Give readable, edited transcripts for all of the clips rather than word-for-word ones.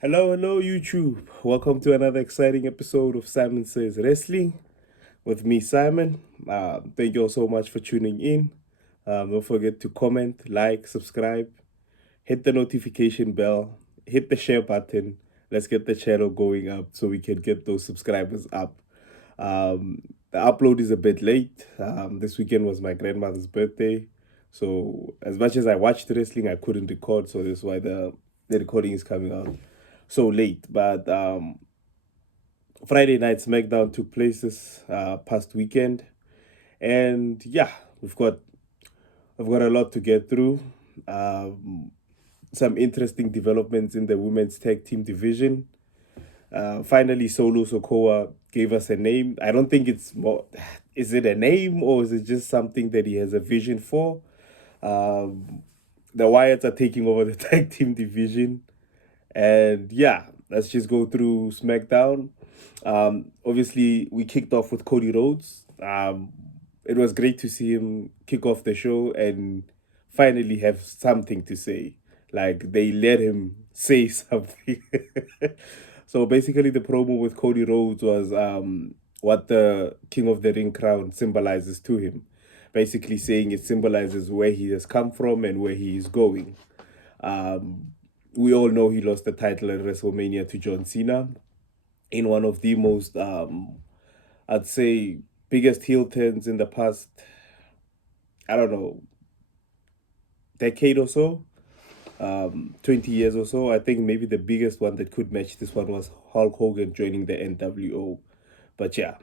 Hello, hello, YouTube. Welcome to another exciting episode of Simon Says Wrestling with me, Simon. Thank you all so much for tuning in. Don't forget to comment, like, subscribe, hit the notification bell, hit the share button. Let's get the channel going up so we can get those subscribers up. The upload is a bit late. This weekend was my grandmother's birthday. So, as much as I watched wrestling, I couldn't record. So, that's why the recording is coming out so late. But Friday night Smackdown took place this past weekend, and yeah, we've got I've got a lot to get through. Um, some interesting developments in the women's tag team division. Finally, Solo Sokoa gave us a name. I don't think it's more. Is it a name or is it just something that he has a vision for? Um, the Wyatts are taking over the tag team division. And yeah, let's just go through SmackDown. Obviously, we kicked off with Cody Rhodes. It was great to see him kick off the show and finally have something to say. Like they let him say something. So basically, the promo with Cody Rhodes was what the King of the Ring crown symbolizes to him. Basically, saying it symbolizes where he has come from and where he is going. Um, we all know he lost the title at WrestleMania to John Cena in one of the most, I'd say, biggest heel turns in the past, I don't know, decade or so, 20 years or so. I think maybe the biggest one that could match this one was Hulk Hogan joining the NWO. But yeah,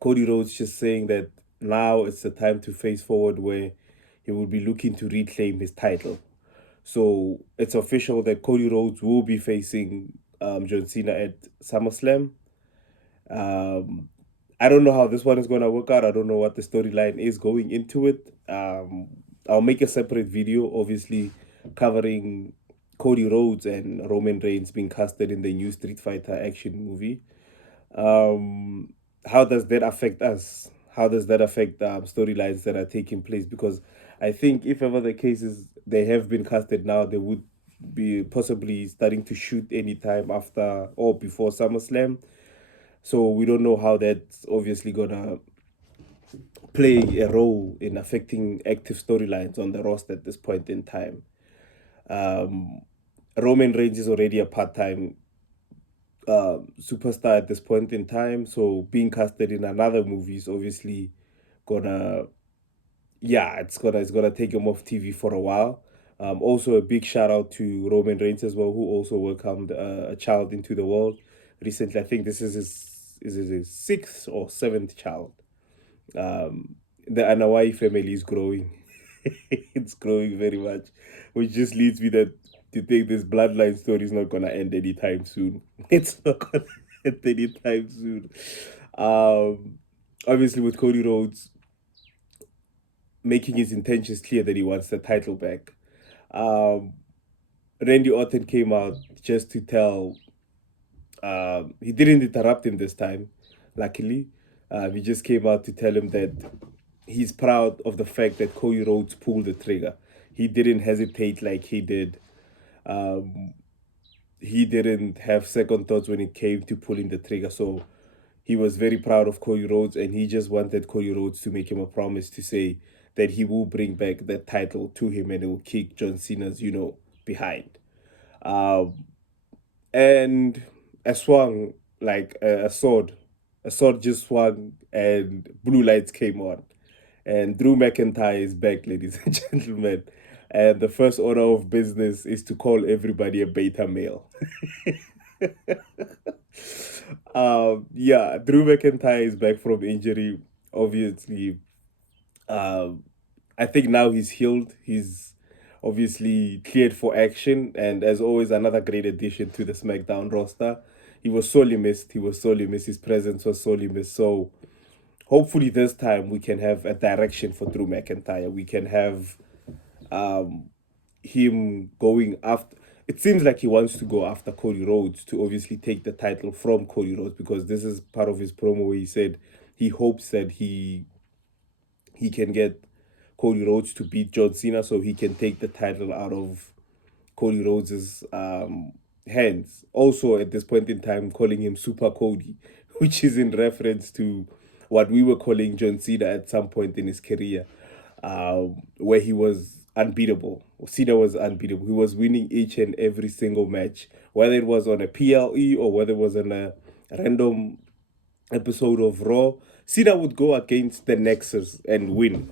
Cody Rhodes just saying that now it's the time to face forward where he will be looking to reclaim his title. So it's official that Cody Rhodes will be facing John Cena at SummerSlam. Um, I don't know how this one is going to work out. I don't know what the storyline is going into it. I'll make a separate video, obviously, covering Cody Rhodes and Roman Reigns being casted in the new Street Fighter action movie. Um, how does that affect us? How does that affect storylines that are taking place? Because I think if ever the cases they have been casted now, they would be possibly starting to shoot anytime after or before SummerSlam. So we don't know how that's obviously gonna play a role in affecting active storylines on the roster at this point in time. Um, Roman Reigns is already a part-time superstar at this point in time. So being casted in another movie is obviously gonna, yeah, it's gonna take him off TV for a while. Also, a big shout out to Roman Reigns as well, who also welcomed a child into the world recently. I think this is his sixth or seventh child. Um, the Anawai family is growing. It's growing very much, which just leads me that to think this bloodline story is not gonna end anytime soon. It's not gonna end anytime soon. Um, Obviously with Cody Rhodes making his intentions clear that he wants the title back. Um, Randy Orton came out just to tell. He didn't interrupt him this time, luckily. He just came out to tell him that he's proud of the fact that Cody Rhodes pulled the trigger. He didn't hesitate like he did. Um, he didn't have second thoughts when it came to pulling the trigger. So he was very proud of Cody Rhodes, and he just wanted Cody Rhodes to make him a promise to say that he will bring back that title to him and it will kick John Cena's, behind. Um, and I swung like a sword. A sword just swung, and blue lights came on. And Drew McIntyre is back, ladies and gentlemen. And the first order of business is to call everybody a beta male. Yeah, Drew McIntyre is back from injury. Obviously, um, I think now he's healed. He's obviously cleared for action, and as always, another great addition to the SmackDown roster. He was sorely missed. He was sorely missed. His presence was sorely missed. So hopefully this time we can have a direction for Drew McIntyre. We can have um, him going after. It seems like he wants to go after Cody Rhodes to obviously take the title from Cody Rhodes, because this is part of his promo where he said he hopes that he can get Cody Rhodes to beat John Cena so he can take the title out of Cody Rhodes's hands. Also, at this point in time, calling him Super Cody, which is in reference to what we were calling John Cena at some point in his career, where he was unbeatable. Cena was unbeatable. He was winning each and every single match, whether it was on a PLE or whether it was on a random episode of Raw. Cena would go against the Nexus and win.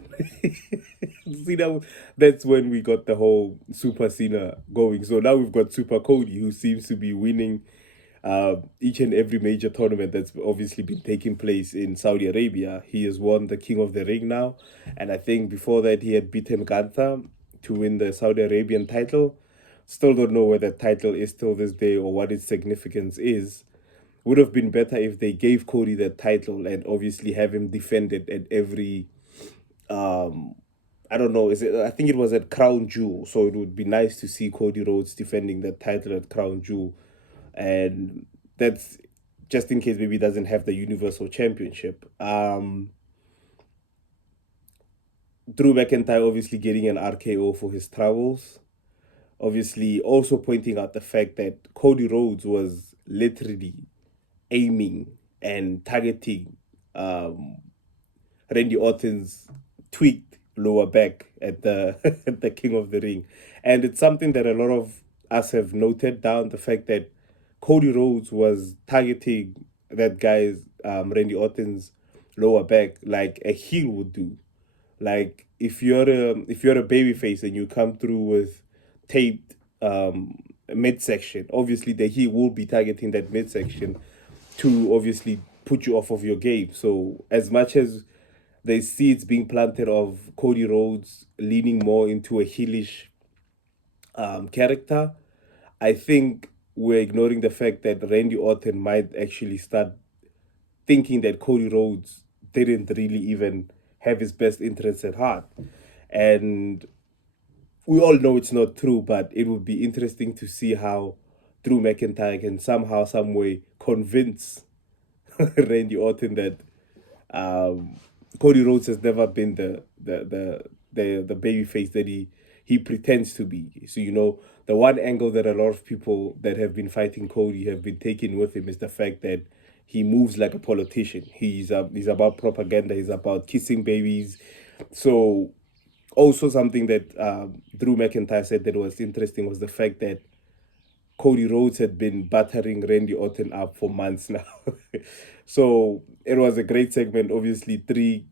Cena, that's when we got the whole Super Cena going. So now we've got Super Cody, who seems to be winning each and every major tournament that's obviously been taking place in Saudi Arabia. He has won the King of the Ring now, and I think before that he had beaten Gunther to win the Saudi Arabian title. Still don't know where that title is till this day or what its significance is. Would have been better if they gave Cody that title and obviously have him defend it at every I don't know, is it I think it was at Crown Jewel. So it would be nice to see Cody Rhodes defending that title at Crown Jewel. And that's just in case maybe he doesn't have the Universal Championship. Drew McIntyre obviously getting an RKO for his travels. Obviously also pointing out the fact that Cody Rhodes was literally aiming and targeting Randy Orton's tweaked lower back at the at the King of the Ring, and it's something that a lot of us have noted down the fact that Cody Rhodes was targeting that guy's Randy Orton's lower back like a heel would do. Like if you're a babyface and you come through with taped midsection, obviously the heel will be targeting that midsection to obviously put you off of your game. So as much as there's seeds being planted of Cody Rhodes leaning more into a heelish character, I think we're ignoring the fact that Randy Orton might actually start thinking that Cody Rhodes didn't really even have his best interests at heart. And we all know it's not true, but it would be interesting to see how Drew McIntyre can somehow, some way convince Randy Orton that um, Cody Rhodes has never been the baby face that he pretends to be. So the one angle that a lot of people that have been fighting Cody have been taking with him is the fact that he moves like a politician. He's about propaganda. He's about kissing babies. So also something that Drew McIntyre said that was interesting was the fact that Cody Rhodes had been battering Randy Orton up for months now. So it was a great segment. Obviously, three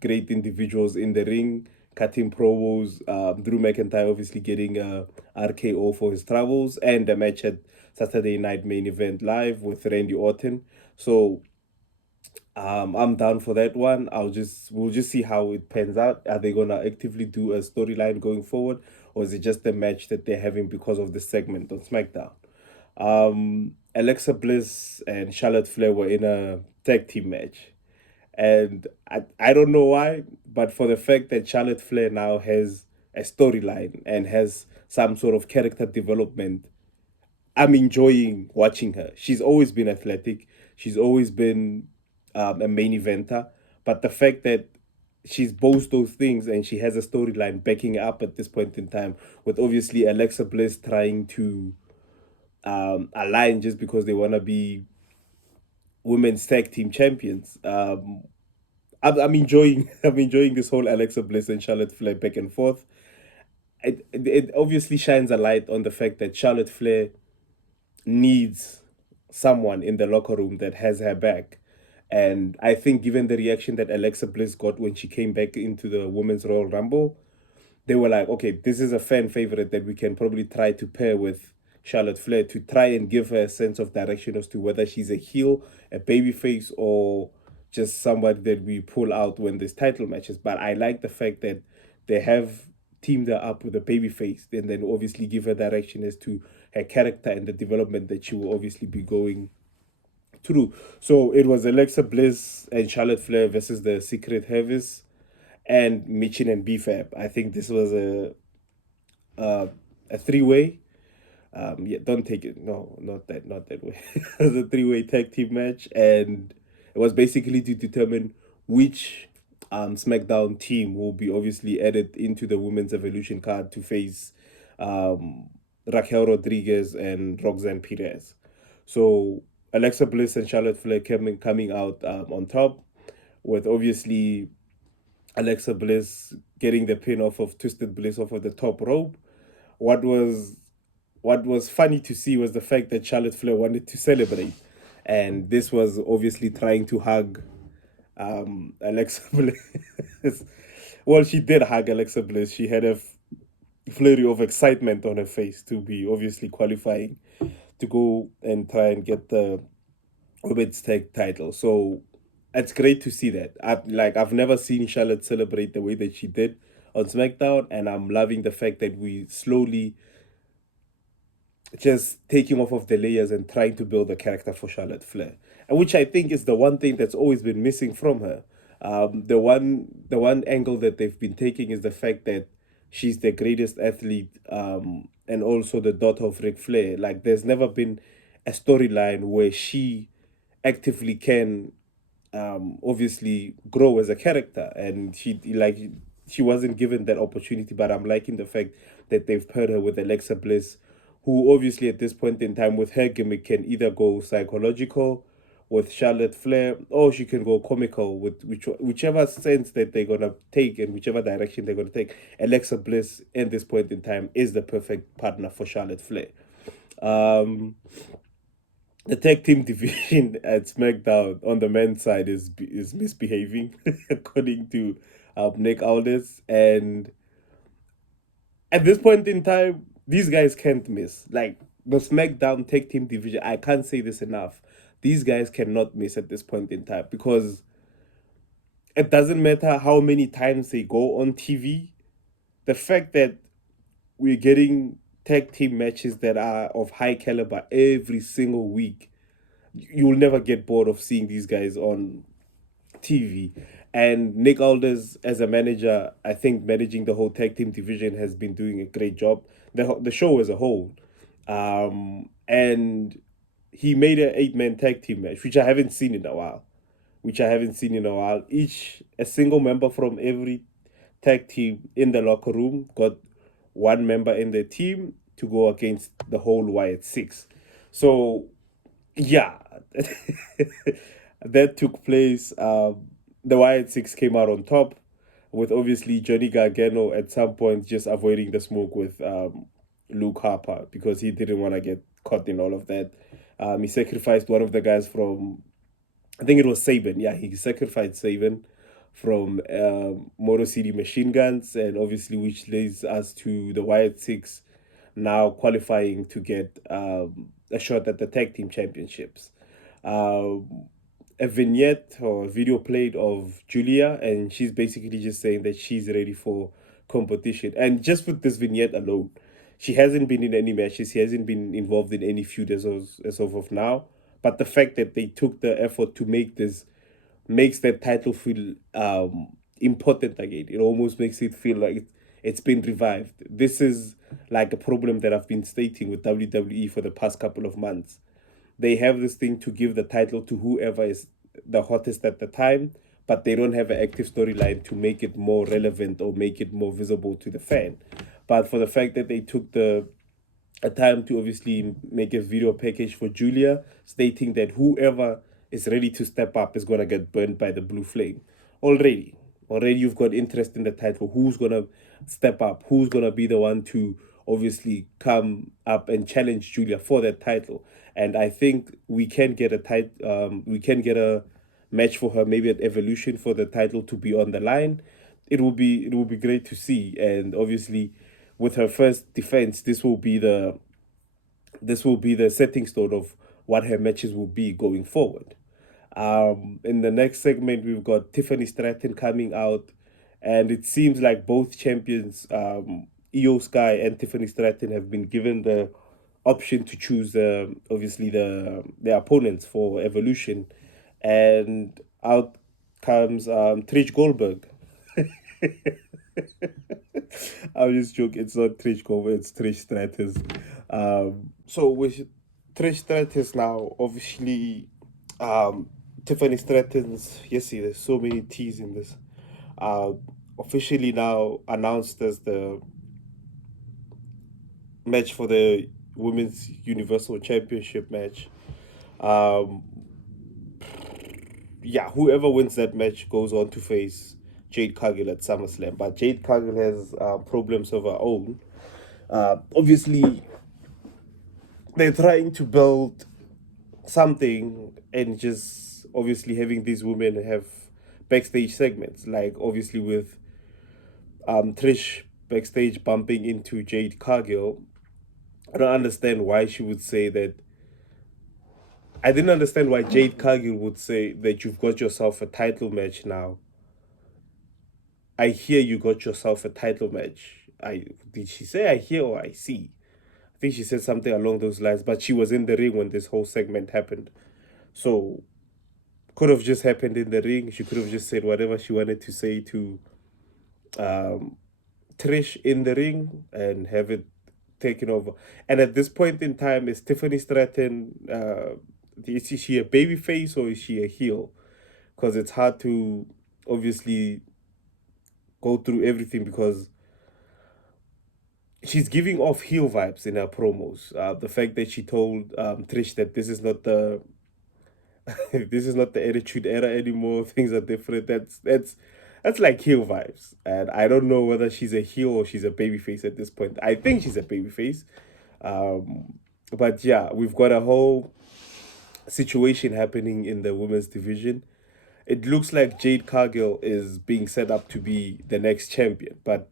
great individuals in the ring, cutting promos. Drew McIntyre obviously getting a RKO for his travels, and a match at Saturday Night Main Event Live with Randy Orton. So I'm down for that one. We'll just see how it pans out. Are they gonna actively do a storyline going forward, or is it just a match that they're having because of the segment on SmackDown? Alexa Bliss and Charlotte Flair were in a tag team match, and I don't know why, but for the fact that Charlotte Flair now has a storyline and has some sort of character development, I'm enjoying watching her. She's always been athletic. She's always been a main eventer. But the fact that she's both those things and she has a storyline backing up at this point in time, with obviously Alexa Bliss trying to align just because they want to be women's tag team champions. I'm enjoying I'm enjoying this whole Alexa Bliss and Charlotte Flair back and forth. It obviously shines a light on the fact that Charlotte Flair needs someone in the locker room that has her back. And I think, given the reaction that Alexa Bliss got when she came back into the Women's Royal Rumble, they were like, okay, this is a fan favorite that we can probably try to pair with Charlotte Flair to try and give her a sense of direction as to whether she's a heel, a babyface, or just somebody that we pull out when there's title matches. But I like the fact that they have teamed her up with a babyface and then obviously give her direction as to her character and the development that she will obviously be going through. So it was Alexa Bliss and Charlotte Flair versus the Secret Heavies and Michin and BFAB. I think this was a three-way. Yeah, don't take it. No, not that way. It was a three-way tag team match, and it was basically to determine which SmackDown team will be obviously added into the Women's Evolution card to face Raquel Rodriguez and Roxanne Perez. So Alexa Bliss and Charlotte Flair coming out on top, with obviously Alexa Bliss getting the pin off of Twisted Bliss off of the top rope. What was what was funny to see was the fact that Charlotte Flair wanted to celebrate, and this was obviously trying to hug Alexa Bliss. Well, she did hug Alexa Bliss. She had a flurry of excitement on her face to be obviously qualifying to go and try and get the women's tag title. So it's great to see that. I've never seen Charlotte celebrate the way that she did on SmackDown, and I'm loving the fact that we slowly just taking off of the layers and trying to build a character for Charlotte Flair, and which I think is the one thing that's always been missing from her. The one angle that they've been taking is the fact that she's the greatest athlete, and also the daughter of Ric Flair. Like, there's never been a storyline where she actively can obviously grow as a character, and she wasn't given that opportunity. But I'm liking the fact that they've paired her with Alexa Bliss, who obviously at this point in time with her gimmick can either go psychological with Charlotte Flair, or she can go comical with whichever sense that they're gonna take and whichever direction they're gonna take. Alexa Bliss at this point in time is the perfect partner for Charlotte Flair. um the tag team division at SmackDown on the men's side is misbehaving, according to Nick Aldis. And at this point in time, these guys can't miss. Like, the SmackDown tag team division, I can't say this enough. These guys cannot miss at this point in time, because it doesn't matter how many times they go on TV. The fact that we're getting tag team matches that are of high caliber every single week, you will never get bored of seeing these guys on TV. And Nick Aldis, as a manager, I think managing the whole tag team division has been doing a great job. The show as a whole, and he made an 8-man tag team match, which I haven't seen in a while. Each a single member from every tag team in the locker room got one member in the team to go against the whole Wyatt Six. So yeah, that took place. The Wyatt Six came out on top, with obviously Johnny Gargano at some point just avoiding the smoke with Luke Harper, because he didn't want to get caught in all of that. He sacrificed one of the guys from, I think it was Saban. Yeah, he sacrificed Saban from Motor City Machine Guns, and obviously, which leads us to the Wyatt Six now qualifying to get a shot at the tag team championships. Um, a vignette or a video played of Julia, and she's basically just saying that she's ready for competition. And just with this vignette alone, she hasn't been in any matches, she hasn't been involved in any feud as of now. But the fact that they took the effort to make this makes that title feel important again. It almost makes it feel like it's been revived. This is like a problem that I've been stating with WWE for the past couple of months. They have this thing to give the title to whoever is the hottest at the time, but they don't have an active storyline to make it more relevant or make it more visible to the fan. But for the fact that they took the a time to obviously make a video package for Julia, stating that whoever is ready to step up is gonna get burned by the blue flame. Already, already you've got interest in the title. Who's gonna step up? Who's gonna be the one to obviously come up and challenge Julia for that title? And I think we can get a match for her, maybe at Evolution, for the title to be on the line. It will be great to see. And obviously, with her first defense, this will be the setting stone of what her matches will be going forward. In the next segment, we've got Tiffany Stratton coming out, and it seems like both champions, Io Sky and Tiffany Stratton, have been given the option to choose, obviously, their opponents for Evolution, and out comes Trish Goldberg. I'm just joking. It's not Trish Goldberg. It's Trish Stratus. So with Trish Stratus now, obviously, Tiffany Stratton's. Yes, see, there's so many T's in this. Uh, Officially now announced as the match for the Women's Universal Championship match. Um, yeah, whoever wins that match goes on to face Jade Cargill at SummerSlam. But Jade Cargill has problems of her own. Obviously, they're trying to build something and just obviously having these women have backstage segments, like obviously with Trish backstage bumping into Jade Cargill. I don't understand why she would say that. I didn't understand why Jade Cargill would say that you've got yourself a title match now. I hear you got yourself a title match. I did she say I hear or I see? I think she said something along those lines, but she was in the ring when this whole segment happened. So could have just happened in the ring. She could have just said whatever she wanted to say to um, Trish in the ring and have it taken over. And at this point in time, is Tiffany Stratton, is she a baby face or is she a heel? Because it's hard to obviously go through everything because she's giving off heel vibes in her promos. The fact that she told Trish that this is not the this is not the attitude era anymore. Things are different. That's like heel vibes, and I don't know whether she's a heel or she's a babyface at this point. I think she's a babyface, but yeah, we've got a whole situation happening in the women's division. It looks like Jade Cargill is being set up to be the next champion, but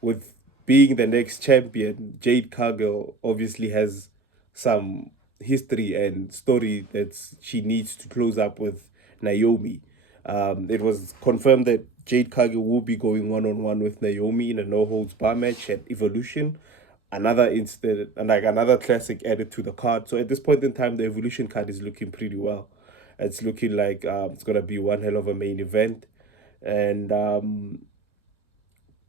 with being the next champion, Jade Cargill obviously has some history and story that she needs to close up with Naomi. It was confirmed that Jade Cargill will be going one on one with Naomi in a no holds bar match at Evolution. Another incident and like another classic added to the card. So at this point in time, the Evolution card is looking pretty well. It's looking like it's gonna be one hell of a main event, and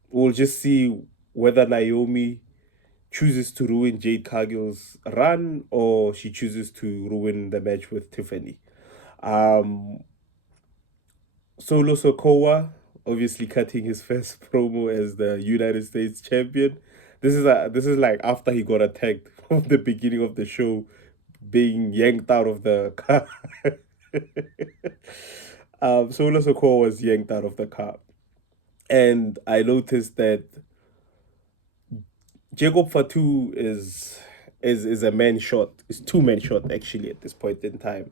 we'll just see whether Naomi chooses to ruin Jade Cargill's run or she chooses to ruin the match with Tiffany. Um, Solo Sokoa obviously cutting his first promo as the United States champion. This is like after he got attacked from the beginning of the show, being yanked out of the car. Solo Sokoa was yanked out of the car, and I noticed that Jacob Fatu is a man shot. It's two men shot actually at this point in time.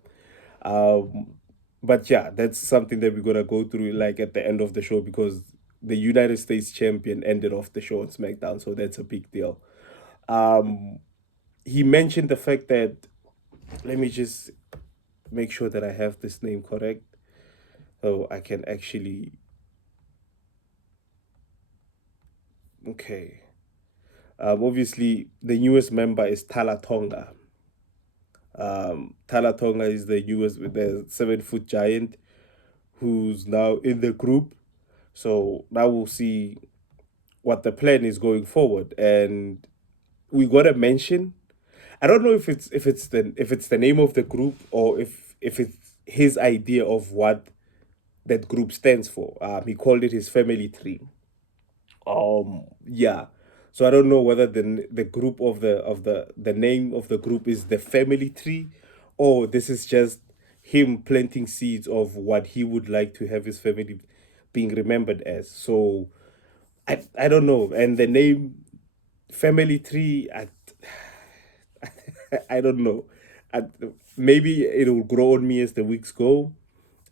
Um, but yeah, that's something that we're gonna go through like at the end of the show because the United States champion ended off the show on SmackDown, so that's a big deal. Um, he mentioned the fact that let me just make sure that I have this name correct, so I can actually okay. Obviously, the newest member is Tala Tonga. Tala Tonga is the newest, the 7 foot giant who's now in the group. So now we'll see what the plan is going forward, and we gotta mention. I don't know if it's the name of the group or if it's his idea of what that group stands for. He called it his family tree. Yeah. So I don't know whether the group of the name of the group is the family tree, or this is just him planting seeds of what he would like to have his family being remembered as. So I don't know. And the name family tree, I don't know. I, maybe it will grow on me as the weeks go,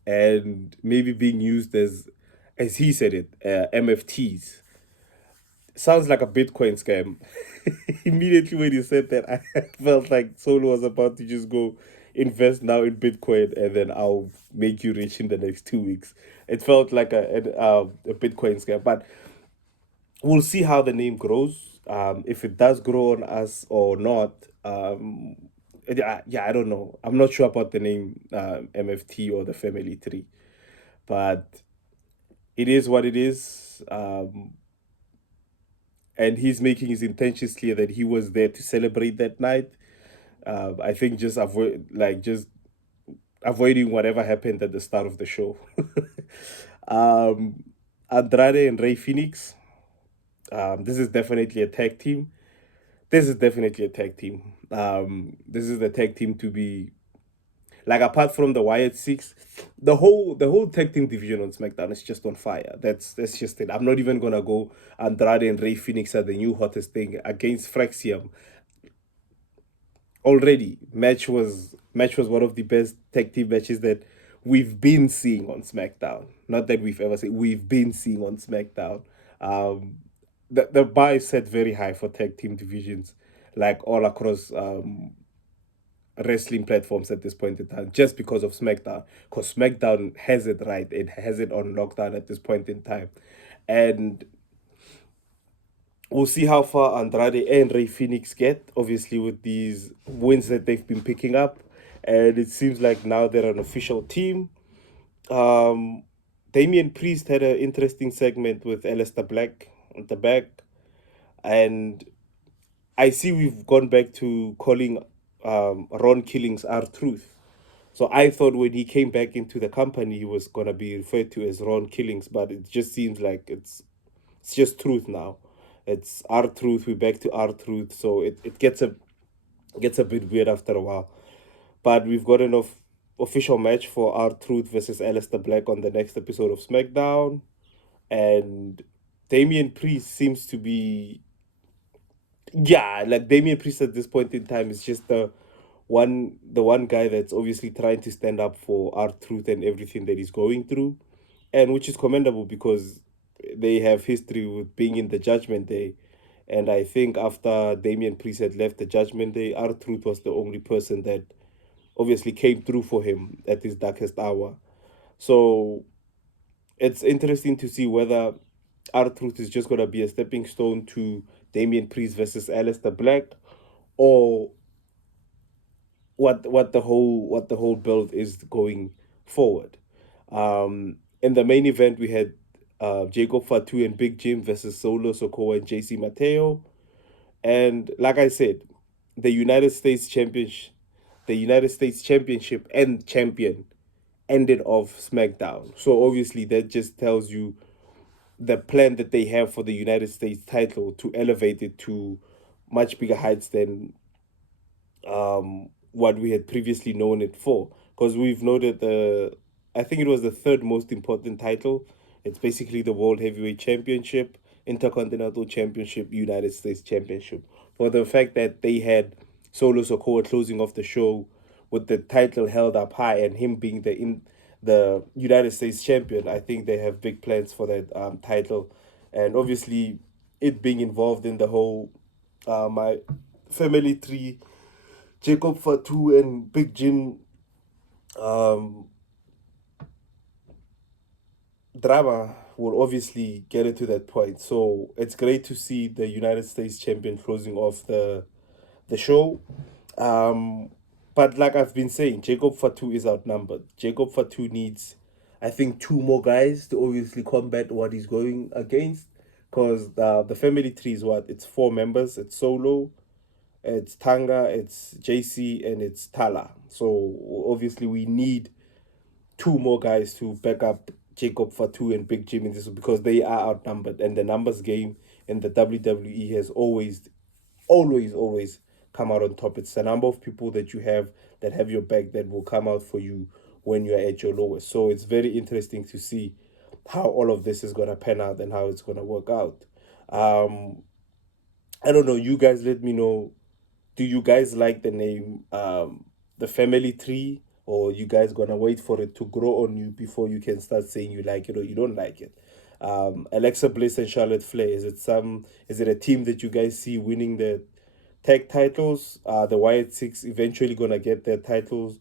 and maybe being used as he said it, MFTs. Sounds like a Bitcoin scam. Immediately when he said that, I felt like Solo was about to just go invest now in Bitcoin and then I'll make you rich in the next 2 weeks. It felt like a Bitcoin scam, but we'll see how the name grows. If it does grow on us or not. Yeah, I don't know. I'm not sure about the name MFT or the family tree, but it is what it is. And he's making his intentions clear that he was there to celebrate that night. I think just avoiding whatever happened at the start of the show. um, Andrade and Ray Phoenix. This is definitely a tag team. this is definitely a tag team. This is the tag team to be like, apart from the Wyatt Six, the whole tag team division on SmackDown is just on fire. That's just it. I'm not even gonna go Andrade and Ray Phoenix are the new hottest thing against Fraxium. Already, match was one of the best tag team matches that we've been seeing on SmackDown. Not that we've ever seen, we've been seeing on SmackDown. Um, the bar is set very high for tag team divisions, like all across wrestling platforms at this point in time, just because of SmackDown. Because SmackDown has it right, it has it on lockdown at this point in time, and we'll see how far Andrade and Ray Phoenix get, obviously, with these wins that they've been picking up. And it seems like now they're an official team. Um, Damian Priest had an interesting segment with Aleister Black at the back. And I see we've gone back to calling Ron Killings our truth. So I thought when he came back into the company, he was going to be referred to as Ron Killings, but it just seems like it's just truth now. It's our truth. We're back to our truth. So it gets a bit weird after a while. But we've got an official match for our truth versus Aleister Black on the next episode of SmackDown, and Damian Priest seems to be, yeah, like Damian Priest at this point in time is just the one guy that's obviously trying to stand up for our truth and everything that he's going through, and which is commendable because they have history with being in the Judgment Day. And I think after Damian Priest had left the Judgment Day, our truth was the only person that obviously came through for him at his darkest hour. So it's interesting to see whether our truth is just gonna be a stepping stone to Damian Priest versus Aleister Black, or what the whole build is going forward. In the main event, we had Jacob Fatu and Big Jim versus Solo Sokoa and JC Mateo, and like I said, the United States Championship, the United States Championship and champion ended off SmackDown. So obviously that just tells you the plan that they have for the United States title to elevate it to much bigger heights than what we had previously known it for. Because we've noted I think it was the third most important title. It's basically the World Heavyweight Championship, Intercontinental Championship, United States Championship. For the fact that they had Solo Sokoa closing off the show with the title held up high and him being the United States champion, I think they have big plans for that title, and obviously it being involved in the whole my family tree, Jacob Fatu and Big Jim um, drama will obviously get it to that point. So it's great to see the United States champion closing off the show. Um, but like I've been saying, Jacob Fatu is outnumbered. Jacob Fatu needs, I think, two more guys to obviously combat what he's going against. Because the family tree is what? It's four members. It's Solo, it's Tanga, it's JC, and it's Tala. So obviously we need two more guys to back up Jacob Fatu and Big Jim in this, because they are outnumbered, and the numbers game in the WWE has always come out on top. It's the number of people that you have that have your back that will come out for you when you're at your lowest. So it's very interesting to see how all of this is gonna pan out and how it's gonna work out. Um, I don't know. You guys let me know, do you guys like the name the family tree, or you guys gonna wait for it to grow on you before you can start saying you like it or you don't like it? Alexa Bliss and Charlotte Flair, is it a team that you guys see winning the tag titles? The Wyatt Six eventually gonna get their titles.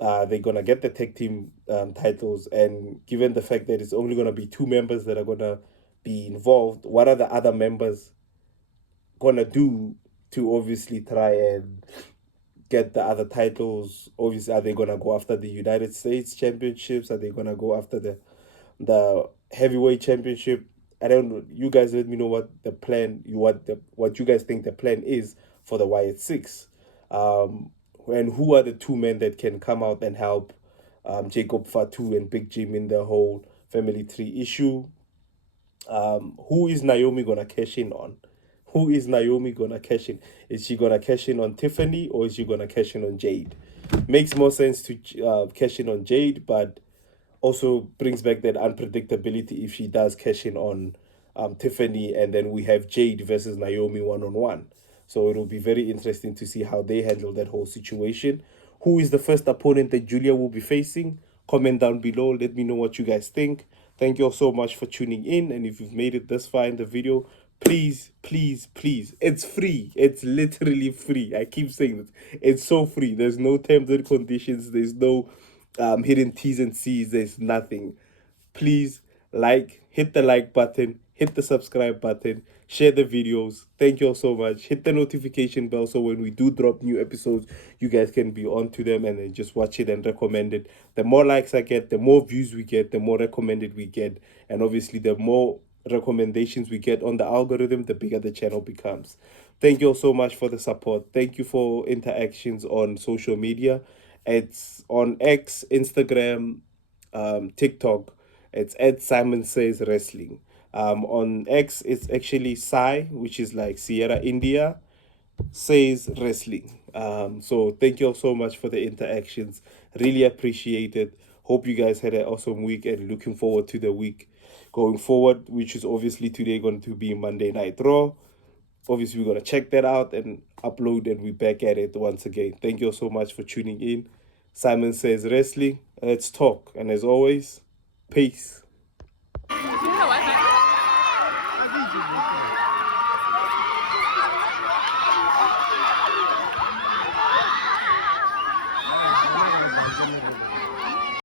They're gonna get the tag team titles, and given the fact that it's only gonna be two members that are gonna be involved, what are the other members gonna do to obviously try and get the other titles? Obviously, are they gonna go after the United States Championships? Are they gonna go after the heavyweight championship? I don't know. You guys let me know what the plan you what you guys think the plan is for the Wyatt Six. And who are the two men that can come out and help Jacob Fatu and Big Jim in the whole family tree issue? Who is Naomi gonna cash in on? Who is Naomi gonna cash in? Is she gonna cash in on Tiffany or is she gonna cash in on Jade? Makes more sense to cash in on Jade, but also brings back that unpredictability if she does cash in on Tiffany, and then we have Jade versus Naomi one on one. So it'll be very interesting to see how they handle that whole situation. Who is the first opponent that Julia will be facing? Comment down below. Let me know what you guys think. Thank you all so much for tuning in. And if you've made it this far in the video, please, please, please, it's free. It's literally free. I keep saying this. It's so free. There's no terms and conditions. There's no hidden T's and C's. There's nothing. Please hit the like button, hit the subscribe button, share the videos. Thank you all so much. Hit the notification bell so when we do drop new episodes, you guys can be on to them and then just watch it and recommend it. The more likes I get, the more views we get, the more recommended we get, and obviously the more recommendations we get on the algorithm, the bigger the channel becomes. Thank you all so much for the support. Thank you for interactions on social media. It's on X, Instagram, TikTok. It's at Simon Says Wrestling. On X, it's actually Sai, which is like Sierra India, Says Wrestling. So thank you all so much for the interactions. Really appreciate it. Hope you guys had an awesome week and looking forward to the week going forward, which is obviously today going to be Monday Night Raw. Obviously, we're going to check that out and upload, and we're back at it once again. Thank you all so much for tuning in. Simon Says Wrestling. Let's talk. And as always, peace.